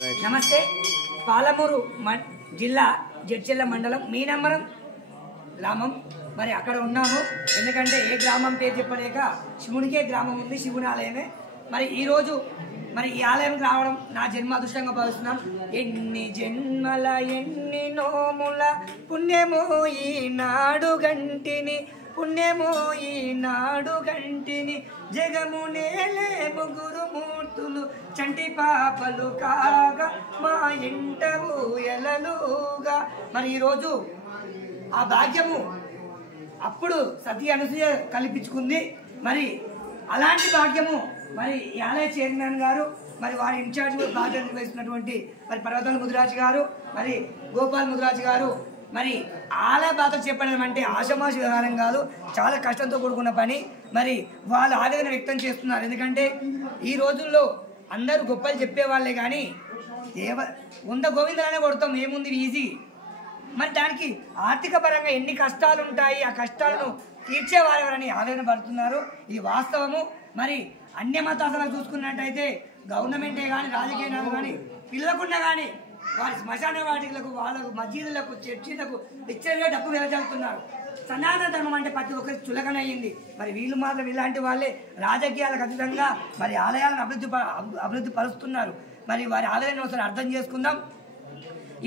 నమస్తే. పాలమూరు జిల్లా జడ్చెల్ల మండలం మీనమ్మరం గ్రామం. మరి అక్కడ ఉన్నాము. ఎందుకంటే ఏ గ్రామం పేరు చెప్పలేక శివునికే గ్రామం ఉంది, శివుని ఆలయమే. మరి ఈరోజు మరి ఈ ఆలయంకి రావడం నా జన్మ అదృష్టంగా భావిస్తున్నాం. ఎన్ని జన్మల ఎన్ని నోముల పుణ్యమో ఈనాడు గంటిని, పుణ్యమో ఈనాడు గంటిని, జగము నేలే ముగ్గురు మూర్తులు చంటి పాపలు కాగా మా ఇంట ఊయలలుగా. మరి ఈరోజు ఆ భాగ్యము అప్పుడు సతీ అనసూయ కల్పించుకుంది. మరి అలాంటి భాగ్యము మరి ఈ ఆలయ చైర్మన్ గారు, మరి వారి ఇన్ఛార్జ్ బాధ్యత నిర్వహిస్తున్నటువంటి మరి పర్వతాల ముదిరాజు గారు, మరి గోపాల్ ముదిరాజు గారు, మరి ఆలయ బాధలు చెప్పడం అంటే ఆషమాషి వ్యవహారం కాదు, చాలా కష్టంతో కూడుకున్న పని. మరి వాళ్ళు ఆవేదన వ్యక్తం చేస్తున్నారు. ఎందుకంటే ఈ రోజుల్లో అందరూ గొప్పలు చెప్పేవాళ్ళే కానీ వంద గోవిందరానే కొడతాం, ఏముంది ఈజీ. మరి దానికి ఆర్థిక పరంగా ఎన్ని కష్టాలు ఉంటాయి, ఆ కష్టాలను తీర్చేవారెవరని ఆవేదన పడుతున్నారు. ఇది వాస్తవము. మరి అన్య మతాలను చూసుకున్నట్టయితే గవర్నమెంటే కానీ రాజకీయ నాయకులు కానీ పిల్లలకున్నా కానీ వారి శ్మశాన వాటికలకు, వాళ్ళకు మసీదులకు, చర్చిలకు విచ్చలుగా డబ్బు వెలజల్లుతున్నారు. సనాతన ధర్మం అంటే ప్రతి ఒక్కరికి చులకనయ్యింది. మరి వీళ్ళు మాత్రం ఇలాంటి వాళ్ళే రాజకీయాలకు అతీతంగా మరి ఆలయాలను అభివృద్ధి పరుస్తున్నారు. మరి వారి ఆలయాన్ని ఒకసారి అర్థం చేసుకుందాం.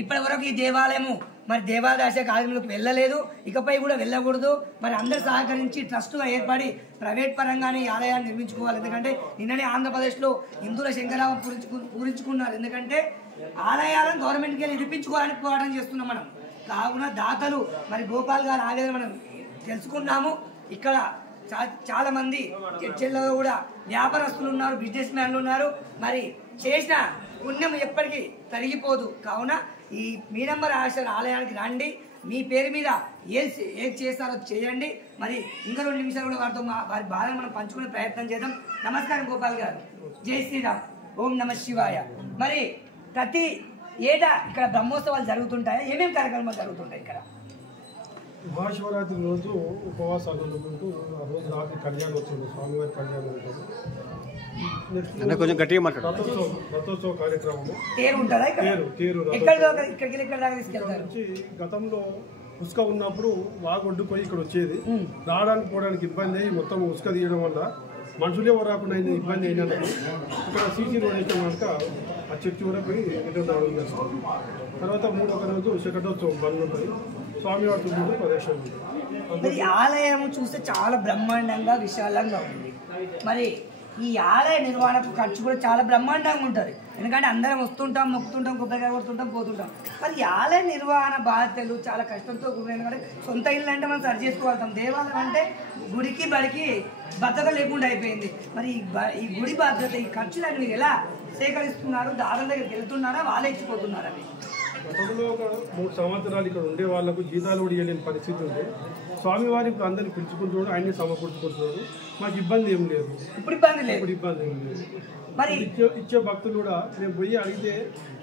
ఇప్పటి వరకు ఈ దేవాలయము మరి దేవాదాయ శాఖ ఆలయంలోకి వెళ్ళలేదు, ఇకపై కూడా వెళ్ళకూడదు. మరి అందరూ సహకరించి ట్రస్టుగా ఏర్పడి ప్రైవేట్ పరంగానే ఈ ఆలయాన్ని నిర్మించుకోవాలి. ఎందుకంటే నిన్ననే ఆంధ్రప్రదేశ్లో హిందువుల శంకరావం పూరించుకున్నారు. ఎందుకంటే ఆలయాలను గవర్నమెంట్కి వెళ్ళి నిర్మించుకోవాలని పోరాటం చేస్తున్నాం మనం. కావున దాతలు మరి గోపాల్ గారు ఆవేదన మనం తెలుసుకున్నాము. ఇక్కడ చాలా మంది చర్చల్లో కూడా వ్యాపారస్తులు ఉన్నారు, బిజినెస్ మ్యాన్లు ఉన్నారు. మరి చేసిన పుణ్యం ఎప్పటికీ తరిగిపోదు. కావున ఈ మీనమ్మర ఆలయానికి రండి, మీ పేరు మీద ఏది చేస్తారో చేయండి. మరి ఇంకా 2 నిమిషాలు కూడా వారి బాధను మనం పంచుకునే ప్రయత్నం చేద్దాం. నమస్కారం గోపాల్ గారు. జై శ్రీరామ్. ఓం నమ శివాయ. మరి ప్రతి ఏటా ఇక్కడ బ్రహ్మోత్సవాలు జరుగుతుంటాయా? ఏమేమి కార్యక్రమాలు జరుగుతుంటాయి ఇక్కడ? మహాశివరాత్రి రోజు ఉపవాసాలు ఉన్నప్పుడు ఆ రోజు రాత్రి కళ్యాణం వచ్చింది, స్వామివారి కళ్యాణం ఉంటుంది. కొంచెం గట్టిగా మాట్లాడు. రథోత్సవ కార్యక్రమము గతంలో ఉసుక ఉన్నప్పుడు వాగొడ్డుకొని ఇక్కడ వచ్చేది, రావడానికి పోవడానికి ఇబ్బంది అయ్యి మొత్తం ఉసుక తీయడం వల్ల మనుషులు ఎవరు రాకుండా ఇబ్బంది అయినందుకు ఇక్కడ సీసీ రోడ్ అయితే కనుక ఆ చర్చి కూడా పోయి రిటర్న్ రావడం చేస్తాం. తర్వాత 3వ రోజు శకటోత్సవం బండ్లు ఉంటుంది, స్వామివారి చుట్టూ ప్రదర్శన ఉంటుంది. ఆలయం చూస్తే చాలా బ్రహ్మాండంగా విశాలంగా ఉంది. మరి ఈ ఆలయ నిర్వహణకు ఖర్చు కూడా చాలా బ్రహ్మాండంగా ఉంటుంది. ఎందుకంటే అందరం వస్తుంటాం, మొక్కుతుంటాం, కొబ్బరికాయ కొడుతుంటాం, పోతుంటాం. మరి ఈ ఆలయ నిర్వహణ బాధ్యతలు చాలా కష్టంతో కూడిన. ఎందుకంటే సొంత ఇల్లు అంటే మనం సరి చేసుకోగలుగుతాం, దేవాలయం అంటే గుడికి బడికి భద్రత లేకుండా అయిపోయింది. మరి ఈ గుడి బాధ్యత, ఈ ఖర్చులను మీరు ఎలా సేకరిస్తున్నారు? దారుల దగ్గరికి వెళ్తున్నారా, వాళ్ళే ఇచ్చిపోతున్నారా? గతంలో ఒక 3 సంవత్సరాలు ఇక్కడ ఉండే వాళ్ళకు జీతాలు కూడా ఇవ్వలేని పరిస్థితి ఉంది. స్వామివారి ఇప్పుడు అందరినీ పిలుచుకుంటున్నాడు, ఆయన్ని సమకూర్చుకుంటున్నాడు. మాకు ఇబ్బంది ఏం లేదు, ఇప్పుడు ఇబ్బంది లేదు. మరి ఇచ్చే భక్తులు కూడా నేను పోయి అడిగితే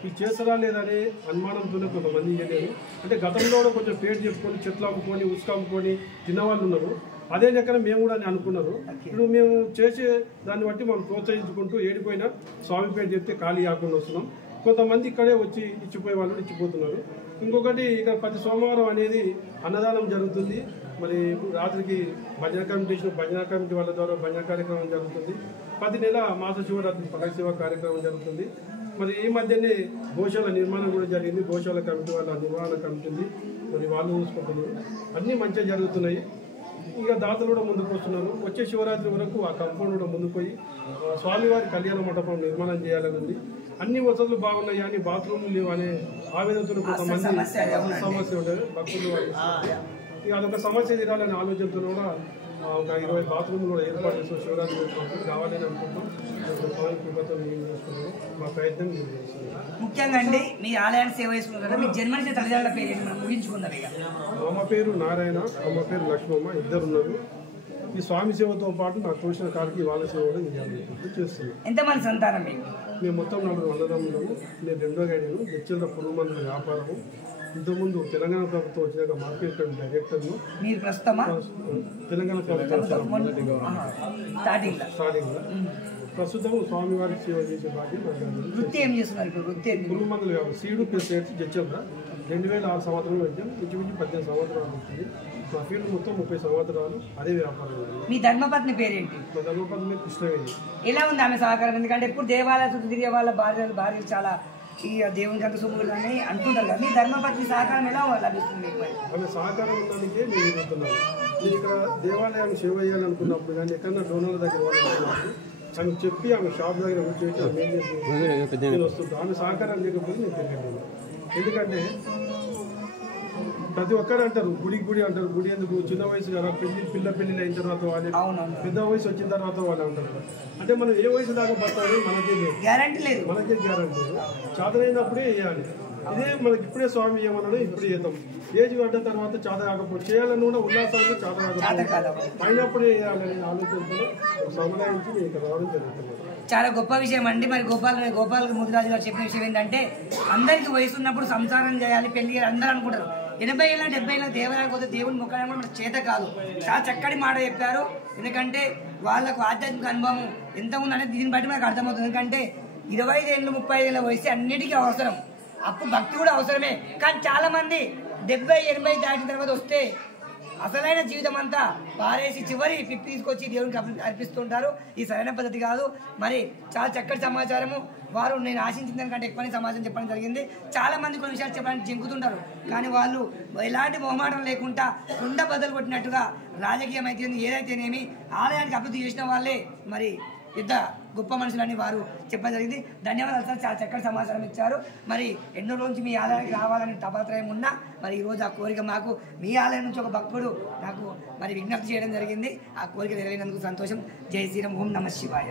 ఇది చేస్తారా లేదని అనుమానంతోనే కొంతమంది ఇవ్వలేదు. అంటే గతంలో కూడా కొంచెం పేరు చెప్పుకొని చెట్లు అమ్ముకొని ఉసుక అమ్ముకొని తిన్నవాళ్ళు ఉన్నారు. అదే లెక్కన మేము కూడా అనుకున్నారు. ఇప్పుడు మేము చేసే దాన్ని బట్టి మనం ప్రోత్సహించుకుంటూ ఏడిపోయినా స్వామి పేరు చెప్తే ఖాళీ కాకుండా వస్తున్నాం. కొంతమంది ఇక్కడే వచ్చి ఇచ్చిపోయే వాళ్ళు ఇచ్చిపోతున్నారు. ఇంకొకటి ఇక్కడ ప్రతి సోమవారం అనేది అన్నదానం జరుగుతుంది. మరి రాత్రికి భజన కమిటీ వాళ్ళ ద్వారా భజన కార్యక్రమం జరుగుతుంది. ప్రతి నెల మాస శివరాత్రి పగల శివ కార్యక్రమం జరుగుతుంది. మరి ఈ మధ్యనే గోశాల నిర్మాణం కూడా జరిగింది. గోశాల కమిటీ వాళ్ళ నిర్వహణ కమిటీ ఉంది, మరి వాళ్ళు చూసుకుంటున్నారు. అన్నీ మంచిగా జరుగుతున్నాయి. ఇక దాతలు కూడా ముందుకు వస్తున్నారు. వచ్చే శివరాత్రి వరకు ఆ కంపౌండ్ కూడా ముందుకు పోయి స్వామివారి కళ్యాణ మండపం నిర్మాణం చేయాలని ఉంది. అన్ని వసతులు బాగున్నాయి కానీ బాత్రూమ్లు లేవు అనే ఆవేదనతో కొంతమంది సమస్య ఉంటుంది భక్తులు. ఇక అదొక సమస్య తీరాలనే ఆలోచనతో కూడా ఒక 20 బాత్రూమ్లు కూడా ఏర్పాటు చేస్తాం. శివరాత్రి కావాలని అనుకుంటాం. మా ప్రయత్నం ముఖ్యంగా అండి మీ ఆలయాన్ని సేవ చేసుకుంటారా? మీ జన్మనిచ్చే తల్లిదండ్రుల పేరు ముగించుకుందాం. ఇక అమ్మ పేరు నారాయణ, అమ్మ పేరు లక్ష్మమ్మ, ఇద్దరు ఉన్నారు. ఈ స్వామి సేవతో పాటు నాకు తోచిన కాడికి వాళ్ళ సేవ కూడా చేస్తున్నాను. ఎంతమంది సంతానం? మేము మొత్తం 4 అన్నదమ్ములము. నేను 2వ గైడను, జడ్చెల్ల పురుగు మందుల వ్యాపారము. ఇంతకుముందు తెలంగాణ ప్రభుత్వం వచ్చినాక మార్కెట్ డైరెక్టర్ను. మీరు ప్రస్తుతమా? తెలంగాణ ప్రభుత్వం స్టార్టింగ్లో ప్రస్తుతం స్వామివారికి సేవ చేసే భాగ్యం వృత్తి ఏం చేస్తున్నారు ఇప్పుడు? వృత్తి పురుగు మందులు కాదు, సీడు ప్లస్ ఎయిడ్స్ జడ్చంగా 2006 సంవత్సరంలో వచ్చాం. ఇంచుమించు 18 సంవత్సరాలు వస్తుంది. మా ఫీల్డ్ మొత్తం 30 సంవత్సరాలు అదే వ్యాపారం. మీ ధర్మపత్ని పేరేంటి? మా ధర్మపత్ని కృష్ణవేణి. ఎలా ఉంది ఆమె సహకారం? ఎందుకంటే ఇప్పుడు దేవాలయ చుట్టూ తిరిగే వాళ్ళ భార్యలు చాలా ఈ దేవునికి అంత శుభ్రులు అని అంటుంటారు కదా, మీ ధర్మపత్ని సహకారం ఎలా లభిస్తుంది మీకు? ఆమె సహకారం ఉండడానికే నేను ఎదుగుతున్నాను. నేను ఇక్కడ దేవాలయాన్ని సేవ చేయాలనుకున్నప్పుడు కానీ ఎక్కడన్నా డోనర్ల దగ్గర వాళ్ళు ఆమె చెప్పి ఆమె షాప్ దగ్గర కూర్చోబెట్టి ఆమె ఏం చేసి నేను వస్తుంటాను. ఆమె సహకారం లేకపోతే నేను తిరగలేదు. ఎందుకంటే ప్రతి ఒక్కరు అంటారు గుడి అంటారు. గుడి ఎందుకు? చిన్న వయసు కదా, పెళ్లి అయిన తర్వాత వాళ్ళు, పెద్ద వయసు వచ్చిన తర్వాత వాళ్ళు అంటారు. అంటే మనం ఏ వయసు దాకా బతాలి మనకే గ్యారంటీ లేదు. మనకే గ్యారంటీ లేదు. చాదనైనప్పుడే వేయాలి. ఇదే మనకి ఇప్పుడే స్వామి ఏమన్నాడు, ఇప్పుడు చేద్దాం. ఏజ్ పడ్డ తర్వాత చాద కాకపోతే చేయాలని కూడా ఉల్లాసంలో చాద కాకపోతే అయినప్పుడే వేయాలని ఆలోచనతో సమన్వయించి నేను ఇక్కడ రావడం జరుగుతుంది. చాలా గొప్ప విషయం అండి. మరి గోపాల్ ముదిరాజు గారు చెప్పిన విషయం ఏంటంటే అందరికి వయసు ఉన్నప్పుడు సంసారం చేయాలి, పెళ్లి చేయాలి అందరూ అనుకుంటారు. 80 ఏళ్ళ 70 ఏళ్ళ దేవాలయానికి పోతే దేవుని మొక్కడం కూడా మన చేత కాదు. చాలా చక్కటి మాట చెప్పారు. ఎందుకంటే వాళ్ళకు ఆధ్యాత్మిక అనుభవం ఎంత ఉందనేది దీన్ని బట్టి మనకు అర్థమవుతుంది. ఎందుకంటే 25 ఏళ్ళు 30 ఏళ్ళ వయసు అన్నిటికీ అవసరం. అప్పుడు భక్తి కూడా అవసరమే. కానీ చాలా మంది 70 80 దాటిన తర్వాత వస్తే అసలైన జీవితం అంతా పారేసి చివరి పిప్పి తీసుకొచ్చి దేవునికి అర్పిస్తుంటారు. ఈ సరైన పద్ధతి కాదు. మరి చాలా చక్కటి సమాచారము వారు నేను ఆశించిన దానికంటే ఎక్కువనే సమాచారం చెప్పడం జరిగింది. చాలా మంది కొన్ని విషయాలు చెప్పడానికి జంకుతుంటారు. కానీ వాళ్ళు ఎలాంటి మొహమాటం లేకుండా కుండ బద్దలు కొట్టినట్టుగా రాజకీయం అయితే ఏదైతేనేమి ఆలయానికి అభివృద్ధి చేసిన వాళ్ళే మరి పెద్ద గొప్ప మనుషులని వారు చెప్పడం జరిగింది. ధన్యవాదాలు సార్, చాలా చక్కటి సమాచారం ఇచ్చారు. మరి ఎన్నో రోజు మీ ఆలయానికి రావాలని తపాత్రయం ఉన్నా మరి ఈరోజు ఆ కోరిక మాకు మీ ఆలయం నుంచి ఒక భక్తుడు నాకు మరి విజ్ఞప్తి చేయడం జరిగింది. ఆ కోరిక నెరవేరినందుకు సంతోషం. జై శ్రీరామ్. ఓం నమః శివాయ.